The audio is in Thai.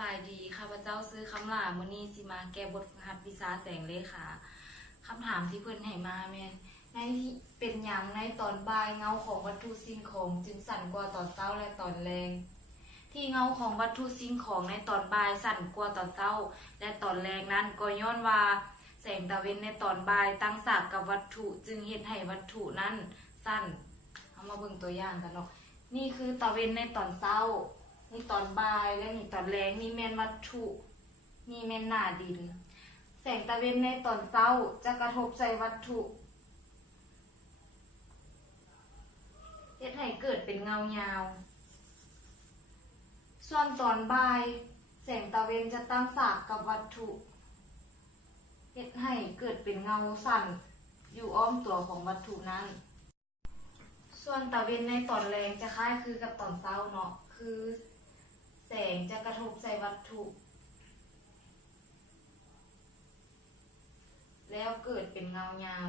บายดีข้าพเจ้าซื้อคำลามื้อนี้สิมาแก้บทฝึกหัดวิชาแสงเลขาคำถามที่เพิ่นให้มาแม่นในเป็นหยังในตอนบ่ายเงาของวัตถุสิ่งของจึงสั่นกว่าตอนเช้าและตอนแลงที่เงาของวัตถุสิ่งของในตอนบ่ายสั่นกว่าตอนเช้าและตอนแลงนั้นก็ย้อนว่าแสงตะเวนในตอนบ่ายตั้งฉากกับวัตถุจึงเฮ็ดให้วัตถุนั้นสั่นเอามาเบิ่งตัวอย่างกันเนาะนี่คือตะเวนในตอนเช้านี่ตอนบ่ายและนี่ตอนแรงนี่แม่นวัตถุนี่แม่นหน้าดินแสงตะเวนในตอนเช้าจะกระทบใส่วัตถุเฮ็ดให้เกิดเป็นเงายาวส่วนตอนบ่ายแสงตะเวนจะตั้งฉากกับวัตถุเฮ็ดให้เกิดเป็นเงาสั่นอยู่อ้อมตัวของวัตถุนั้นส่วนตะเวนในตอนแรงจะคล้ายคือกับตอนเช้าเนาะคือแสงจะกระทบใส่วัตถุแล้วเกิดเป็นเงายาว